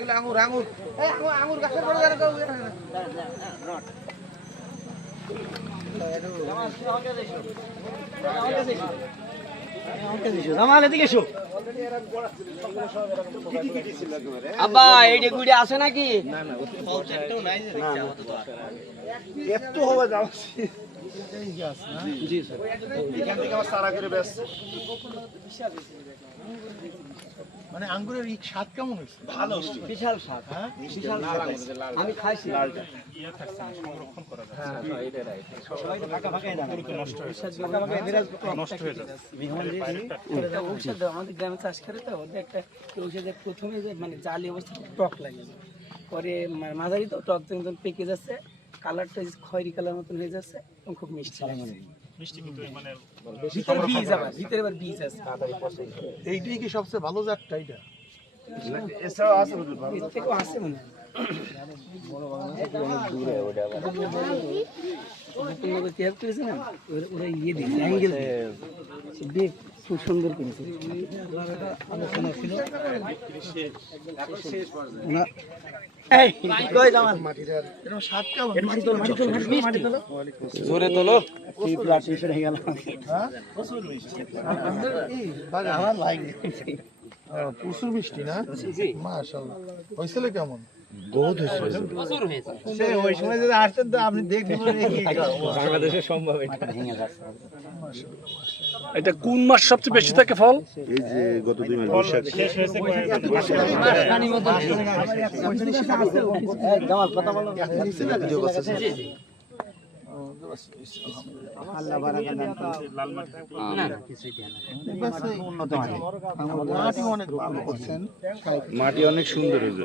আঙুর আঙুর এই আঙুর গাছের বড় জায়গা তো আব্বা এইটা গুড়ি আছে নাকি? না না একটাও নাই যে দেখছি আপাতত একটু হবে যাও এই গাছ না জি স্যার এখান থেকে আমার সারা করে বেশ মানে আঙ্গুরের এই স্বাদ কেমন হইছে? ভালো বিশাল স্বাদ। হ্যাঁ বিশাল স্বাদ। আমি খাইছি। লালটা ইয়া থাকছে সংরক্ষণ করা যায়। হ্যাঁ এটা রাইট। সবাই তো ফাঁকা ফাঁকাই দাঁড়ায়। নষ্ট হয়ে যাচ্ছে। নষ্ট হয়ে যাচ্ছে। ঔষধ আমাদের গ্রামে চাষ করে তো ওদের একটা ঔষধের প্রথমে যে মানে জালি অবস্থা টক লাগে, পরে মাঝারি তো টক যখন পেকে যাচ্ছে কালারটা খয়েরি কালার মতন হয়ে যাচ্ছে এবং খুব মিষ্টি লাগে। মিষ্টি কিন্তু মানে ভিতরে বীজ আবার ভিতরে আবার বীজ আছে। এইটাই কি সবচেয়ে ভালো জাতটা এটা? এছাড়াও আছে ভালো এর থেকেও আছে মনে হয়। ওরা ইয়ে দিয়েছে অ্যাঙ্গেল দিয়ে খুব সুন্দর করেছে। জোরে তোলো। প্রচুর মিষ্টি না? মাশাআল্লাহ। হয়েছিল কেমন? ওই সময় যদি আসতেন তো আপনি দেখবেন বাংলাদেশের সম্ভব এটা। এটা কোন মাস সবচেয়ে বেশি থাকে ফল? এই যে গত 2 মাস বৈশাখ শেষ হয়েছে জামাল কথা বলো। আল্লাহ বারাকা দান করুন। না না কিছুই দেয় না। উন্নত মানের মাটি অনেক ভালো করছেন। মাটি অনেক সুন্দর হয়েছে।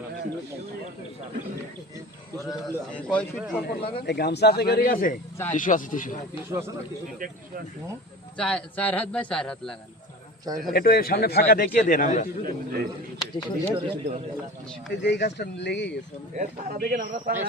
কয় ফিট পর লাগান? এই গামছা আছে কেউ আছে? টিস্যু আছে টিস্যু। চার হাত বাই 4 হাত লাগানো। একটু এর সামনে ফাঁকা দেখিয়ে দেন আমরা। এই যে এই গাছটা লেগে গেছে। তারা দেখেন আমরা তারা